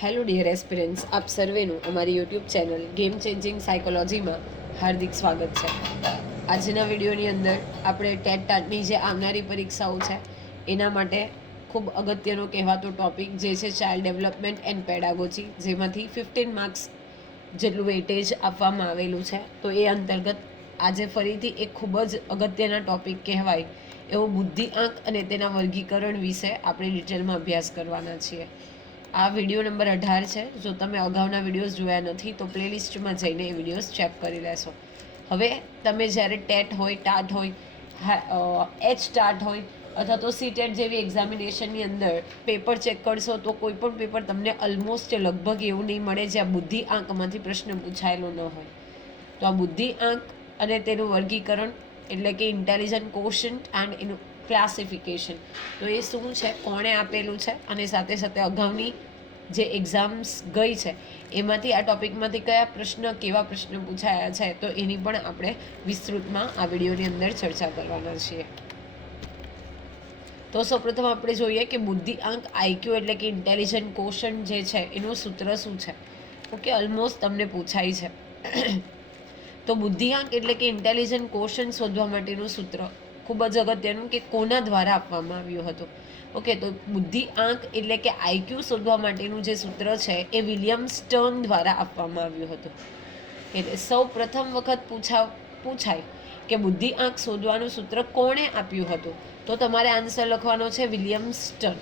Hello dear aspirants, આપ સર્વેનું અમારી યુટ્યુબ ચેનલ ગેમ ચેન્જિંગ સાયકોલોજીમાં હાર્દિક સ્વાગત છે. આજના વિડીયોની અંદર આપણે ટેટ ટાટની જે આવનારી પરીક્ષાઓ છે, એના માટે ખૂબ અગત્યનો કહેવાતો ટોપિક જે છે ચાઇલ્ડ ડેવલપમેન્ટ એન્ડ પેડાગોજી જેમાંથી ફિફ્ટીન માર્ક્સ જેટલું વેઇટેજ આપવામાં આવેલું છે. તો એ અંતર્ગત આજે ફરીથી એક ખૂબ જ અગત્યના ટોપિક કહેવાય એવો બુદ્ધિઆંક અને તેના વર્ગીકરણ વિશે આપણે ડિટેલમાં અભ્યાસ કરવાના છીએ. આ વીડિયો નંબર અઢાર છે. જો તમે અગાઉના વિડીયોઝ જોયા નથી, તો પ્લેલિસ્ટમાં જઈને એ વિડીયોઝ ચેક કરી લેશો. હવે તમે જ્યારે ટેટ હોય, ટાટ હોય એચ ટાટ હોય, અથવા તો સીટેટ જેવી એક્ઝામિનેશનની અંદર પેપર ચેક કરશો, તો કોઈ પણ પેપર તમને ઓલમોસ્ટ લગભગ એવું નહીં મળે જ્યાં બુદ્ધિ આંકમાંથી પ્રશ્ન પૂછાયેલો ન હોય. તો આ બુદ્ધિ આંક અને તેનું વર્ગીકરણ એટલે કે ઇન્ટેલિજન્ટ કોશન્ટ એન્ડ એનું ક્લાસિફિકેશન તો એ શું છે, કોણે આપેલું છે અને સાથે સાથે અગાઉની જે એક્ઝામ્સ ગઈ છે, એમાંથી આ ટોપિકમાંથી કયા પ્રશ્ન, કેવા પ્રશ્ન પૂછાયા છે, તો એની પણ આપણે વિસ્તૃતમાં આ વિડીયોની અંદર ચર્ચા કરવાના છીએ. તો સૌપ્રથમ આપણે જોઈએ કે બુદ્ધિઆંક આઈક્યુ એટલે કે ઇન્ટેલિજન્ટ કોશન જે છે, એનું સૂત્ર શું છે? ઓકે ઓલમોસ્ટ તમને પૂછાય છે. તો બુદ્ધિઆંક એટલે કે ઇન્ટેલિજન્ટ કોશન શોધવા માટેનું સૂત્ર. ખૂબ જ અગત્યનું કે કોના દ્વારા આપવામાં આવ્યું હતું. ઓકે તો બુદ્ધિ આંક એટલે કે આઈક્યુ શોધવા માટેનું જે સૂત્ર છે, એ વિલિયમ સ્ટર્ન દ્વારા આપવામાં આવ્યું હતું. એટલે સૌ પ્રથમ વખત પૂછા પૂછાય કે બુદ્ધિ આંક શોધવાનું સૂત્ર કોણે આપ્યું હતું? તો તમારે આન્સર લખવાનો છે વિલિયમ સ્ટર્ન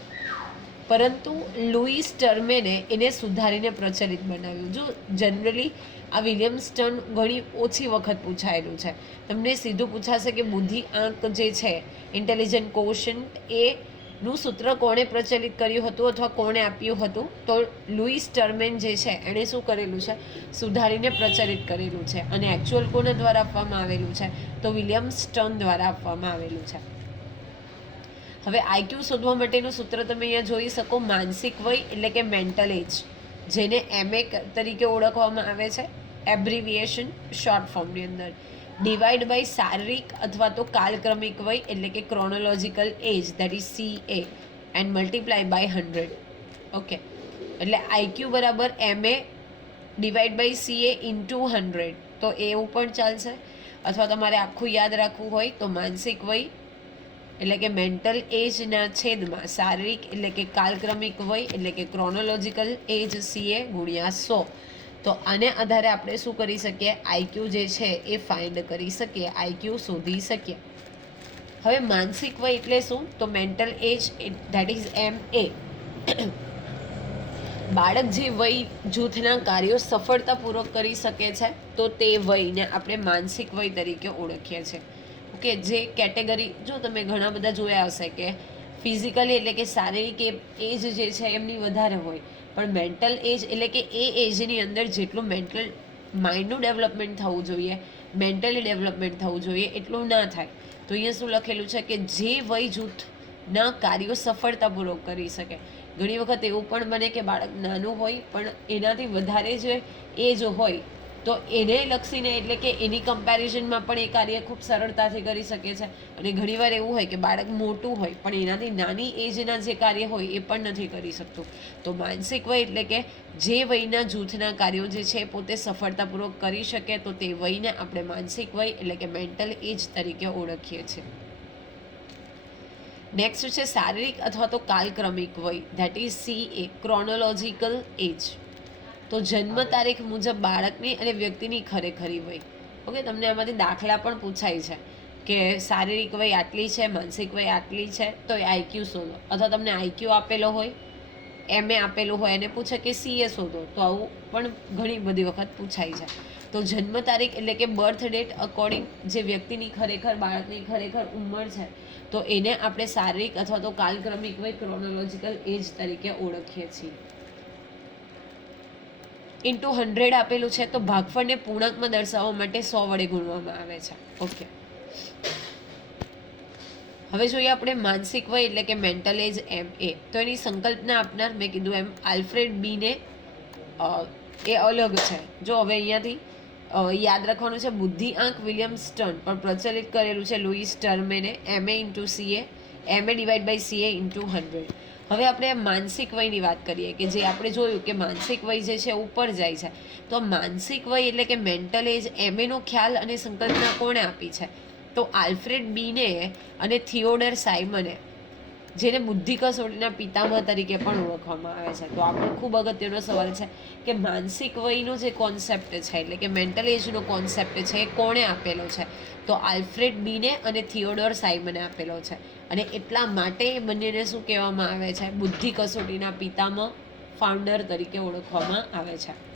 પરંતુ લુઈસ ટર્મેને એને સુધારીને પ્રચલિત બનાવ્યું. જો જનરલી આ વિલિયમ સ્ટર્ન ઘણી ઓછી વખત પૂછાયેલું છે. તમને સીધું પૂછાશે કે બુદ્ધિ આંક જે છે ઇન્ટેલિજન્ટ કોશન એ નું સૂત્ર કોણે પ્રચલિત કર્યું હતું અથવા કોણે આપ્યું હતું? તો લુઈસ ટર્મેન જે છે, એણે શું કરેલું છે? સુધારીને પ્રચલિત કરેલું છે અને એકચ્યુઅલ કોના દ્વારા આપવામાં આવેલું છે? તો વિલિયમ સ્ટર્ન દ્વારા આપવામાં આવેલું છે. હવે આઈક્યુ શોધવા માટેનું સૂત્ર તમે અહીંયા જોઈ શકો માનસિક વય એટલે કે મેન્ટલ એજ જેને એમએ તરીકે ઓળખવામાં આવે છે. એબ્રિવિએશન શોર્ટ ફોર્મની અંદર. ડિવાઈડ બાય શારીરિક અથવા તો કાલક્રમિક વય એટલે કે chronological age that is C A and multiply by hundred okay એટલે આઈક્યુ બરાબર MA divide by C A into hundred તો એવું પણ ચાલશે. અથવા તમારે આખું યાદ રાખવું હોય તો માનસિક વય એટલે કે મેન્ટલ એજના છેદમાં, શારીરિક એટલે કે કાલક્રમિક વય એટલે કે ક્રોનોલોજીકલ એજ સીએ ગુણ્યા સો. તો આને આધારે આપણે શું કરી શકીએ? આઈક્યુ જે છે એ ફાઇન્ડ કરી શકીએ આઈક્યુ શોધી શકીએ. હવે માનસિક વય એટલે શું? તો mental age that is M A બાળક જે વય જૂથના કાર્યો સફળતાપૂર્વક કરી શકે છે, તો તે વયને આપણે માનસિક વય તરીકે ઓળખીએ છીએ. ઓકે જે કેટેગરી, જો તમે ઘણા બધા જોયા હશે કે ફિઝિકલી એટલે કે શારીરિક એજ જે છે એમની વધારે હોય. પણ મેન્ટલ એજ એટલે કે એ એજની અંદર જેટલું મેન્ટલ માઇન્ડનું ડેવલપમેન્ટ થવું જોઈએ, મેન્ટલી ડેવલપમેન્ટ થવું જોઈએ એટલું ના થાય. તો અહીંયા શું લખેલું છે કે જે વય જૂથના કાર્યો સફળતાપૂર્વક કરી શકે. ઘણી વખત એવું પણ બને કે બાળક નાનું હોય, પણ એનાથી વધારે જે એજ હોય તો એને લક્ષીને એટલે કે એની કમ્પેરિઝનમાં પણ એ કાર્ય ખૂબ સરળતાથી કરી શકે છે. અને ઘણીવાર એવું હોય કે બાળક મોટું હોય, પણ એનાથી નાની એજના જે કાર્ય હોય એ પણ નથી કરી શકતું. તો માનસિક વય એટલે કે જે વયના જૂથના કાર્યો જે છે પોતે સફળતાપૂર્વક કરી શકે તો તે વયને આપણે માનસિક વય એટલે કે મેન્ટલ એજ તરીકે ઓળખીએ છીએ. નેક્સ્ટ છે શારીરિક અથવા તો કાલક્રમિક વય that is C A chronological age તો જન્મ તારીખ મુજબ બાળકની અને વ્યક્તિની ખરેખરી વય ઓકે, તમને આમાંથી દાખલા પણ પૂછાય છે કે શારીરિક વય આટલી છે, માનસિક વય આટલી છે, તો એ આઈક્યુ શોધો. અથવા તમને આઈક્યુ આપેલો હોય એમએ આપેલું હોય, એને પૂછે કે સીએ શોધો. તો આવું પણ ઘણી બધી વખત પૂછાય છે. તો જન્મ તારીખ એટલે કે બર્થ ડેટ અકોર્ડિંગ જે વ્યક્તિની ખરેખર, બાળકની ખરેખર ઉંમર છે, તો એને આપણે શારીરિક અથવા તો કાલક્રમિક વય ક્રોનોલોજીકલ એજ તરીકે ઓળખીએ છીએ. ઇન્ટુ હંડ્રેડ આપેલું છે, તો ભાગફળને પૂર્ણાંકમાં દર્શાવવા માટે સો વડે ગુણવામાં આવે છે. ઓકે હવે જોઈએ આપણે માનસિક વય એટલે કે મેન્ટલ એજ એમ એ તો એની સંકલ્પના આપનાર મેં કીધું એમ આલ્ફ્રેડ બીને એ અલગ છે. જો હવે અહીંયાથી યાદ રાખવાનું છે બુદ્ધિ આંક વિલિયમ સ્ટર્ન પણ પ્રચલિત કરેલું છે, Lewis ટર્મેને M A into CA M A divide by CA into hundred હવે આપણે માનસિક વયની વાત કરીએ કે જે આપણે જોયું કે માનસિક વય જે છે ઉપર જાય છે. તો માનસિક વય એટલે કે મેન્ટલ એજ એમએનો ખ્યાલ અને સંકલ્પના કોણે આપી છે? તો આલ્ફ્રેડ બીને અને થિયોડર સાયમને જેને બુદ્ધિ કસોટીના પિતામહ તરીકે પણ ઓળખવામાં આવે છે. તો આપણો ખૂબ અગત્યનો સવાલ છે કે માનસિક વયનો જે કોન્સેપ્ટ છે, એટલે કે મેન્ટલ એજનો કોન્સેપ્ટ છે, એ કોણે આપેલો છે? તો આલ્ફ્રેડ બીને અને થિયોડોર સાયમને આપેલો છે. અને એટલા માટે એ બંનેને શું કહેવામાં આવે છે? બુદ્ધિ કસોટીના પિતામહ ફાઉન્ડર તરીકે ઓળખવામાં આવે છે.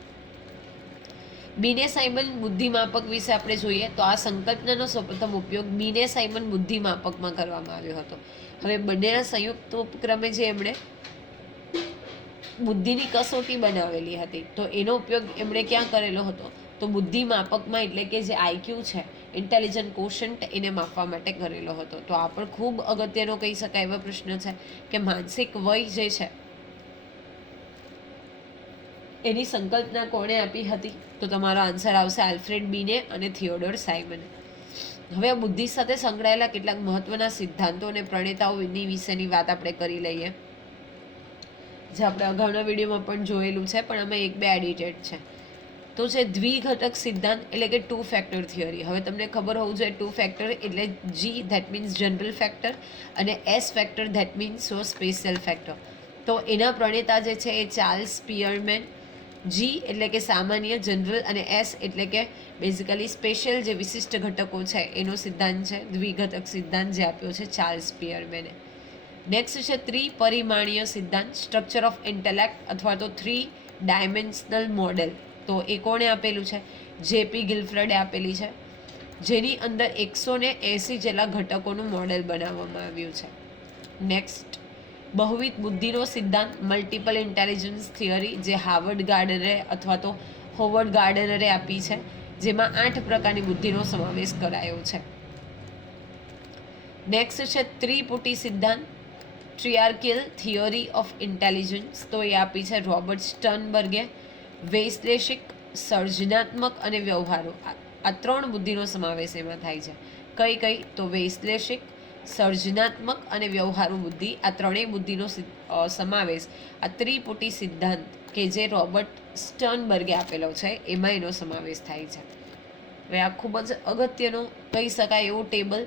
બીને સાયમન બુદ્ધિમાપક વિશે આપણે જોઈએ તો આ સંકલ્પનાનો સૌપ્રથમ ઉપયોગ બીને સાયમન બુદ્ધિમાપકમાં કરવામાં આવ્યો હતો. હવે બંનેના સંયુક્ત ઉપક્રમે જે એમણે બુદ્ધિની કસોટી બનાવેલી હતી, તો એનો ઉપયોગ એમણે ક્યાં કરેલો હતો? તો બુદ્ધિ માપકમાં એટલે કે જે આઈક્યુ છે ઇન્ટેલિજન્ટ કોશન્ટ એને માપવા માટે કરેલો હતો. તો આ પણ ખૂબ અગત્યનો કહી શકાય એવો પ્રશ્ન છે કે માનસિક વય જે છે, એની સંકલ્પના કોણે આપી હતી? તો તમારો આન્સર આવશે આલ્ફ્રેડ બીને અને થિયોડોર સાયમને. હવે બુદ્ધિ સાથે સંકળાયેલા કેટલાક મહત્વના સિદ્ધાંતો અને પ્રણેતાઓની વિશેની વાત આપણે કરી લઈએ. જે આપણે અગાઉના વિડીયોમાં પણ જોયેલું છે, પણ અમે એક બે એડિટેડ છે. તો છે દ્વિઘટક સિદ્ધાંત એટલે કે ટુ ફેક્ટર થિયરી હવે તમને ખબર હોવું જોઈએ ટુ ફેક્ટર એટલે G that means general factor અને S factor that means so special factor તો એના પ્રણેતા જે છે એ ચાર્લ્સ પિયરમેન જી એટલે કે સામાન્ય જનરલ અને એસ એટલે કે બેઝિકલી સ્પેશિયલ જે વિશિષ્ટ ઘટકો છે, એનો સિદ્ધાંત છે, દ્વિઘટક સિદ્ધાંત જે આપ્યો છે ચાર્લ્સ પિયરમેને નેક્સ્ટ છે ત્રિપરિમાણીય સિદ્ધાંત સ્ટ્રક્ચર ઓફ ઇન્ટેલેક્ટ અથવા તો થ્રી ડાયમેન્શનલ મોડેલ તો એ કોણે આપેલું છે? જેપી ગિલ્ફ્રડે આપેલી છે. જેની અંદર એકસો ને એંસી જેટલા ઘટકોનું મોડેલ બનાવવામાં આવ્યું છે. નેક્સ્ટ બહુવિધ બુદ્ધિનો સિદ્ધાંત મલ્ટિપલ ઇન્ટેલિજન્સ થિયરી જે હાર્વર્ડ ગાર્ડનરે અથવા તો હોવર્ડ ગાર્ડનરે આપી છે, જેમાં આઠ પ્રકારની બુદ્ધિનો સમાવેશ કરાયો છે. નેક્સ્ટ છે ત્રિપુટી સિદ્ધાંત ટ્રિયાર્કિલ થિયરી ઓફ ઇન્ટેલિજન્સ તો એ આપી છે રોબર્ટ સ્ટર્નબર્ગે વૈશ્લેષિક, સર્જનાત્મક અને વ્યવહારો. આ ત્રણ બુદ્ધિનો સમાવેશ એમાં થાય છે. કઈ કઈ તો વૈશ્લેષિક સર્જનાત્મક અને વ્યવહારુ બુદ્ધિ આ ત્રણેય બુદ્ધિનો સમાવેશ આ ત્રિપુટી સિદ્ધાંત કે જે રોબર્ટ સ્ટર્નબર્ગે આપેલો છે, એમાં એનો સમાવેશ થાય છે. હવે આ ખૂબ જ અગત્યનો કહી શકાય એવું ટેબલ.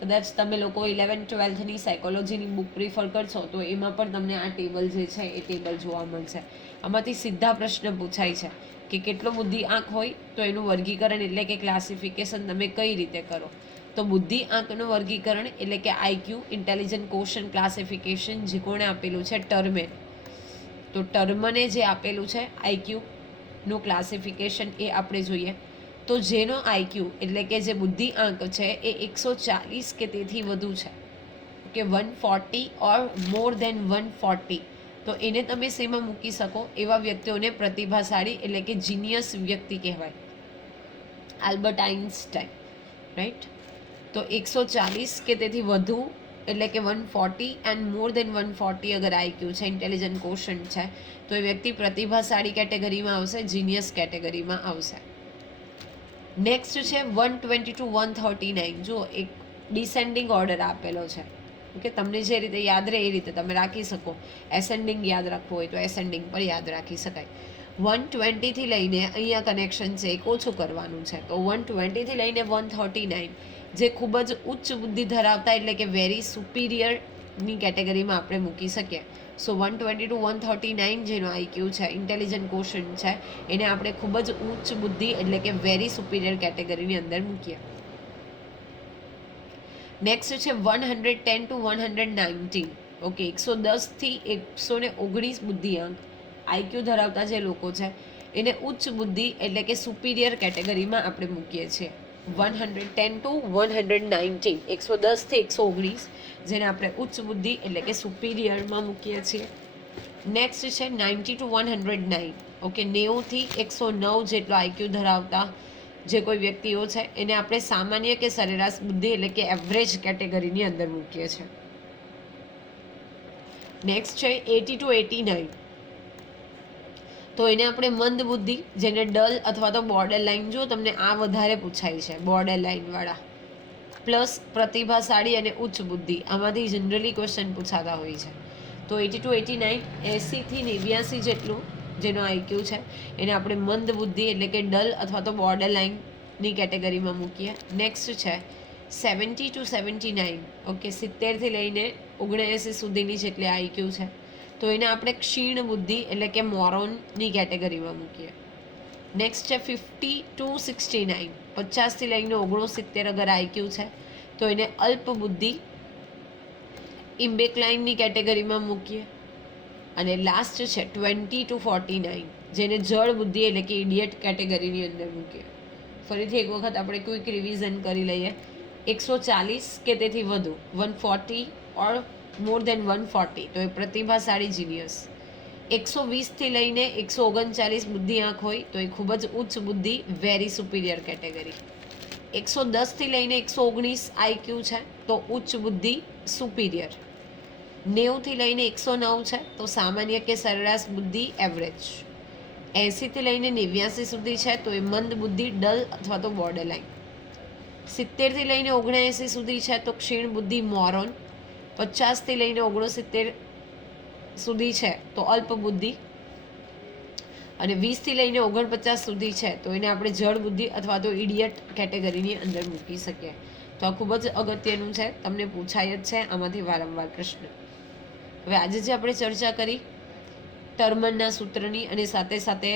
કદાચ તમે લોકો ઇલેવન ટ્વેલ્થની સાયકોલોજીની બુક પ્રિફર કરશો તો એમાં પણ તમને આ ટેબલ જે છે એ ટેબલ જોવા મળશે. આમાંથી સીધા પ્રશ્ન પૂછાય છે કે કેટલો બુદ્ધિ આંક હોય તો એનું વર્ગીકરણ એટલે કે ક્લાસિફિકેશન તમે કઈ રીતે કરો? તો બુદ્ધિ આંકનું વર્ગીકરણ એટલે કે આઈક્યુ ઇન્ટેલિજન્ટ કોશન ક્લાસિફિકેશન જે કોણે આપેલું છે ટર્મે. તો ટર્મને જે આપેલું છે આઈક્યુનું ક્લાસિફિકેશન એ આપણે જોઈએ. તો જેનો આઈક્યુ એટલે કે જે બુદ્ધિ આંક છે એ એકસો ચાલીસ કે તેથી વધુ છે. કે one forty or more than one forty. તો એને તમે શેમાં મૂકી શકો? એવા વ્યક્તિઓને પ્રતિભાશાળી એટલે કે જીનિયસ વ્યક્તિ કહેવાય. આલ્બર્ટ આઇન્સ્ટાઈન રાઈટ તો એકસો ચાલીસ કે તેથી વધુ, એટલે કે one forty and more than one forty અગર આઈક્યુ છે ઇન્ટેલિજન્ટ કોશન છે, તો એ વ્યક્તિ પ્રતિભાશાળી કેટેગરીમાં આવશે જીનિયસ કેટેગરીમાં આવશે. નેક્સ્ટ છે one twenty to one thirty nine. જો એક ડિસેન્ડિંગ ઓર્ડર આપેલો છે. ઓકે, તમને જે રીતે યાદ રહે એ રીતે તમે રાખી શકો. એસેન્ડિંગ યાદ રાખવું હોય તો એસેન્ડિંગ પણ યાદ રાખી શકાય. વન ટ્વેન્ટીથી લઈને અહીંયા કનેક્શન છે, એક ઓછું કરવાનું છે. તો વન ટ્વેન્ટીથી લઈને વન થર્ટી નાઇન. જે ખૂબ જ ઉચ્ચ બુદ્ધિ ધરાવતા એટલે કે વેરી સુપિરિયરની કેટેગરીમાં આપણે મૂકી શકીએ. So one twenty to one thirty nine જેનો આઈક્યુ છે ઇન્ટેલિજન્ટ કોશન છે, એને આપણે ખૂબ જ ઉચ્ચ બુદ્ધિ એટલે કે વેરી સુપિરિયર કેટેગરીની અંદર મૂકીએ. નેક્સ્ટ છે one hundred ten to one hundred nineteen okay એકસો દસથી એકસો ને ઓગણીસ બુદ્ધિઆંક આઈક્યુ ધરાવતા જે લોકો છે, એને ઉચ્ચ બુદ્ધિ એટલે કે સુપિરિયર કેટેગરીમાં આપણે મૂકીએ છીએ. One hundred ten to one hundred nineteen. એકસો દસથી એકસો ઓગણીસ, જેને આપણે ઉચ્ચ બુદ્ધિ એટલે કે સુપિરિયરમાં મૂકીએ છીએ. નેક્સ્ટ છે ninety to one hundred nine. Okay નેવુંથી એકસો નવ જેટલો આઈક્યુ ધરાવતા જે કોઈ વ્યક્તિઓ છે, એને આપણે સામાન્ય કે સરેરાશ બુદ્ધિ એટલે કે એવરેજ કેટેગરીની અંદર મૂકીએ છીએ. નેક્સ્ટ છે એટી ટુ એટી નાઇન. તો એને આપણે મંદ બુદ્ધિ જેને ડલ અથવા તો બોર્ડર લાઈન જો તમને આ વધારે પૂછાય છે બોર્ડર લાઈનવાળા પ્લસ પ્રતિભાશાળી અને ઉચ્ચ બુદ્ધિ, આમાંથી જનરલી ક્વેશ્ચન પૂછાતા હોય છે. તો એટી ટુ એટી નાઇન એંસીથી નેવ્યાસી જેટલું જેનો આઈક્યુ છે, એને આપણે મંદ બુદ્ધિ એટલે કે ડલ અથવા તો બોર્ડર લાઇનની કેટેગરીમાં મૂકીએ. નેક્સ્ટ છે seventy to seventy nine okay સિત્તેરથી લઈને ઓગણએંસી સુધીની જેટલી આઈક્યુ છે. તો એને આપણે ક્ષીણ બુદ્ધિ એટલે કે મોરોનની કેટેગરીમાં મૂકીએ. નેક્સ્ટ છે ફિફ્ટી ટુ સિક્સટી નાઇન પચાસથી લઈને ઓગણસિત્તેર અગર આઈક્યુ છે, તો એને અલ્પ બુદ્ધિ ઇમ્બેકલાઇનની કેટેગરીમાં મૂકીએ. અને લાસ્ટ છે ટ્વેન્ટી ટુ ફોર્ટી નાઇન જેને જળ બુદ્ધિ એટલે કે ઇડિયટ કેટેગરીની અંદર મૂકીએ. ફરીથી એક વખત આપણે ક્વિક રિવિઝન કરી લઈએ. એકસો ચાલીસ કે તેથી વધુ one forty or more than one forty તો એ પ્રતિભાશાળી જીનિયસ એકસો વીસથી લઈને એકસો ઓગણચાલીસ બુદ્ધિ આંખ હોય, તો એ ખૂબ જ ઉચ્ચ બુદ્ધિ વેરી સુપિરિયર કેટેગરી એકસો દસથી લઈને એકસો ઓગણીસ આઈક્યુ છે, તો ઉચ્ચ બુદ્ધિ સુપિરિયર નેવુંથી લઈને એકસો નવ છે, તો સામાન્ય કે સરેરાશ બુદ્ધિ એવરેજ એંસીથી લઈને નેવ્યાસી સુધી છે, તો એ મંદ બુદ્ધિ ડલ અથવા તો બોર્ડર લાઈન સિત્તેરથી લઈને ઓગણએંસી સુધી છે, તો ક્ષીણ બુદ્ધિ મોરોન પચાસથી લઈને ઓગણસિત્તેર સુધી છે, તો અલ્પ બુદ્ધિ. અને વીસથી લઈને ઓગણપચાસ સુધી છે, તો એને આપણે જળ બુદ્ધિ અથવા તો ઇડિયટ કેટેગરીની અંદર મૂકી શકીએ. તો આ ખૂબ જ અગત્યનું છે, તમને પૂછાય જ છે, આમાંથી વારંવાર પ્રશ્ન. હવે આજે જે આપણે ચર્ચા કરી, ટર્મનના સૂત્રની અને સાથે સાથે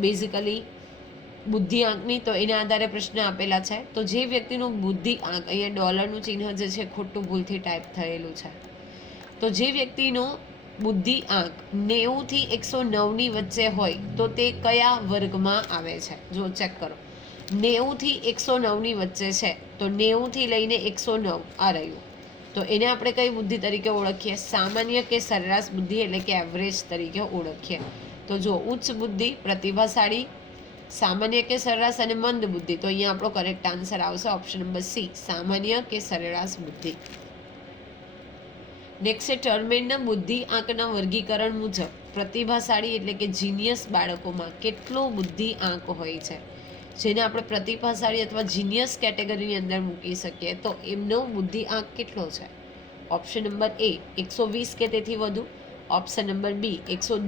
બેઝિકલી બુદ્ધિ આંકની તો એના આધારે પ્રશ્ન આપેલા છે. તો જે વ્યક્તિનું બુદ્ધિ આંક અહીંયા ડોલરનું ચિહ્ન જે છે, ખોટું ભૂલથી ટાઈપ થયેલું છે. તો જે વ્યક્તિનો બુદ્ધિ આંક નેવુંથી એકસો નવની વચ્ચે હોય, તો તે કયા વર્ગમાં આવે છે? જો ચેક કરો. નેવુંથી એકસો નવની વચ્ચે છે, તો નેવુંથી લઈને એકસો નવ આ રહ્યું. તો એને આપણે કઈ બુદ્ધિ તરીકે ઓળખીએ? સામાન્ય કે સરેરાશ બુદ્ધિ એટલે કે એવરેજ તરીકે ઓળખીએ. તો જો ઉચ્ચ બુદ્ધિ, પ્રતિભાશાળી સામાન્ય કે સરેરાશ અને મંદ બુદ્ધિ. તો અહીંયા આપણો કરેક્ટ આન્સર આવશે ઓપ્શન નંબર સી સામાન્ય કે સરેરાશ બુદ્ધિ. નેક્સ્ટ છે, ટર્મેનના બુદ્ધિ આંકના વર્ગીકરણ મુજબ. પ્રતિભાશાળી એટલે કે જીનિયસ બાળકોમાં કેટલો બુદ્ધિ આંક હોય છે? જેને આપણે પ્રતિભાશાળી અથવા જીનિયસ કેટેગરીની અંદર મૂકી શકીએ, તો એમનો બુદ્ધિ આંક કેટલો છે? ઓપ્શન નંબર એ એકસો વીસ કે તેથી વધુ. ઓપ્શન નંબર બી એકસો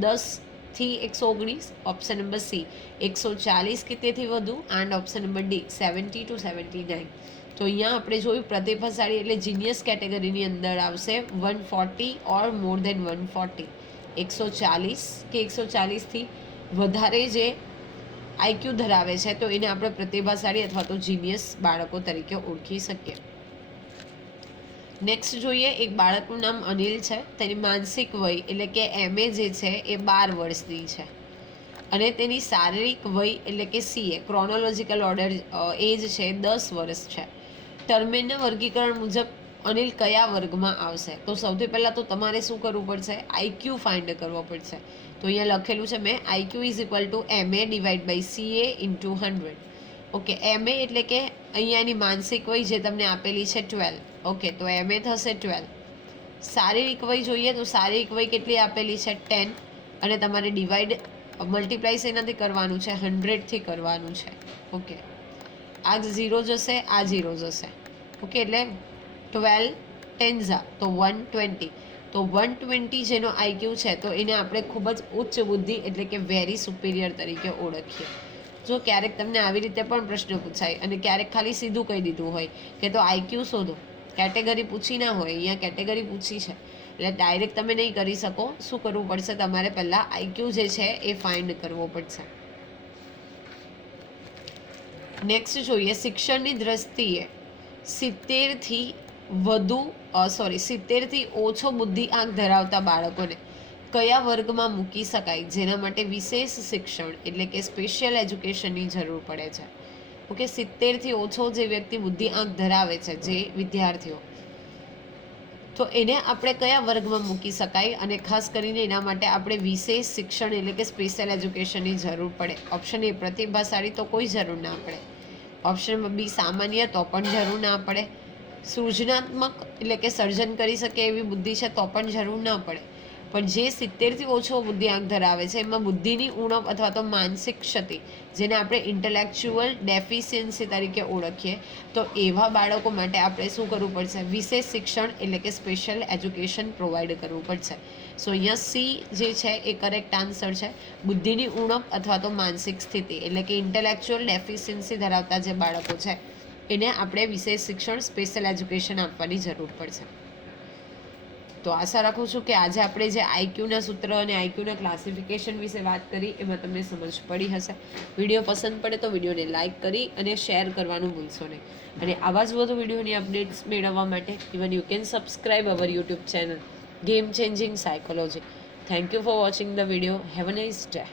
દસથી એકસો ઓગણીસ ઓપ્શન નંબર સી એકસો ચાલીસ કે તેથી વધુ and option number D seventy to seventy nine તો અહીંયા આપણે જોયું પ્રતિભાશાળી એટલે જીનિયસ કેટેગરીની અંદર આવશે one forty or more than one forty એકસો ચાલીસ કે એકસો ચાલીસથી વધારે જે આઈક્યુ ધરાવે છે, તો એને આપણે પ્રતિભાશાળી અથવા તો જીનિયસ બાળકો તરીકે ઓળખી શકીએ. નેક્સ્ટ જોઈએ, એક બાળકનું નામ અનિલ છે. તેની માનસિક વય એટલે કે એમએ જે છે, એ બાર વર્ષની છે. અને તેની શારીરિક વય એટલે કે સીએ ક્રોનોલોજીકલ ઓર્ડર એજ છે દસ વર્ષ છે. ટર્મેનના વર્ગીકરણ મુજબ અનિલ કયા વર્ગમાં આવશે? તો સૌથી પહેલાં તો તમારે શું કરવું પડશે? આઈક્યુ ફાઇન્ડ કરવો પડશે. તો અહીંયા લખેલું છે મેં IQ is equal to M A divide by CA into hundred okay M A એટલે કે અહીંયાની માનસિક વય જે તમને આપેલી છે ટ્વેલ્વ ઓકે, તો એમ એ થશે ટ્વેલ્વ શારીરિક વય જોઈએ તો શારીરિક વય કેટલી આપેલી છે? ટેન અને તમારે ડિવાઈડ મલ્ટીપ્લાય એનાથી કરવાનું છે? હંડ્રેડથી કરવાનું છે. ઓકે. આ ઝીરો જશે, આ ઝીરો જશે. ઓકે, એટલે ટ્વેલ્વ ટેન્ઝા તો વન ટ્વેન્ટી તો વન ટ્વેન્ટી જેનો આઈક્યુ છે, તો એને આપણે ખૂબ જ ઉચ્ચ બુદ્ધિ એટલે કે વેરી સુપિરિયર તરીકે ઓળખીએ. જો ક્યારેક તમને આવી રીતે પણ પ્રશ્ન પૂછાય અને ક્યારેક ખાલી સીધું કહી દીધું હોય કે તો આઈક્યુ શોધો. કેટેગરી પૂછી ના હોય, અહીંયા કેટેગરી પૂછી છે. એટલે ડાયરેક્ટ તમે નહીં કરી શકો. શું કરવું પડશે? તમારે પહેલાં આઈક્યુ જે છે એ ફાઇન્ડ કરવો પડશે. નેક્સ્ટ જોઈએ શિક્ષણની દ્રષ્ટિએ સિત્તેરથી વધુ સોરી સિત્તેરથી ઓછો બુદ્ધિ આંક ધરાવતા બાળકોને. કયા વર્ગમાં મૂકી શકાય? જેના માટે વિશેષ શિક્ષણ એટલે કે સ્પેશિયલ એજ્યુકેશનની જરૂર પડે છે. ઓકે, સિત્તેરથી ઓછો જે વ્યક્તિ બુદ્ધિ આંક ધરાવે છે, જે વિદ્યાર્થીઓ. તો એને આપણે કયા વર્ગમાં મૂકી શકાય અને ખાસ કરીને એના માટે આપણે વિશેષ શિક્ષણ એટલે કે સ્પેશિયલ એજ્યુકેશનની જરૂર પડે. ઓપ્શન એ, પ્રતિભાશાળી તો કોઈ જરૂર ના પડે. ઓપ્શન બી, સામાન્ય તો પણ જરૂર ના પડે. સૃજનાત્મક એટલે કે સર્જન કરી શકે એવી બુદ્ધિ છે તો પણ જરૂર ના પડે. પણ જે સિત્તેરથી ઓછો બુદ્ધિઆંક ધરાવે છે, એમાં બુદ્ધિની ઉણપ અથવા તો માનસિક ક્ષતિ, જેને આપણે ઇન્ટેલેક્ચ્યુઅલ ડેફિશિયન્સી તરીકે ઓળખીએ, તો એવા બાળકો માટે આપણે શું કરવું પડશે? વિશેષ શિક્ષણ એટલે કે સ્પેશિયલ એજ્યુકેશન પ્રોવાઈડ કરવું પડશે. સો અહીંયા સી જે છે એ કરેક્ટ આન્સર છે. બુદ્ધિની ઉણપ અથવા તો માનસિક સ્થિતિ એટલે કે ઇન્ટેલેક્ચ્યુઅલ ડેફિશિયન્સી ધરાવતા જે બાળકો છે, એને આપણે વિશેષ શિક્ષણ સ્પેશિયલ એજ્યુકેશન આપવાની જરૂર પડશે. તો આશા રાખું છું કે આજે આપણે જે આઈક્યુના સૂત્ર અને આઈક્યુના ક્લાસિફિકેશન વિશે વાત કરી, એમાં તમને સમજ પડી હશે. વીડિયો પસંદ પડે તો વિડીયોને લાઇક કરી અને શેર કરવાનું ભૂલશો નહીં. અને આવા જ વધુ વિડીયોની અપડેટ્સ મેળવવા માટે even you can subscribe our YouTube channel game changing psychology thank you for watching the video have a nice day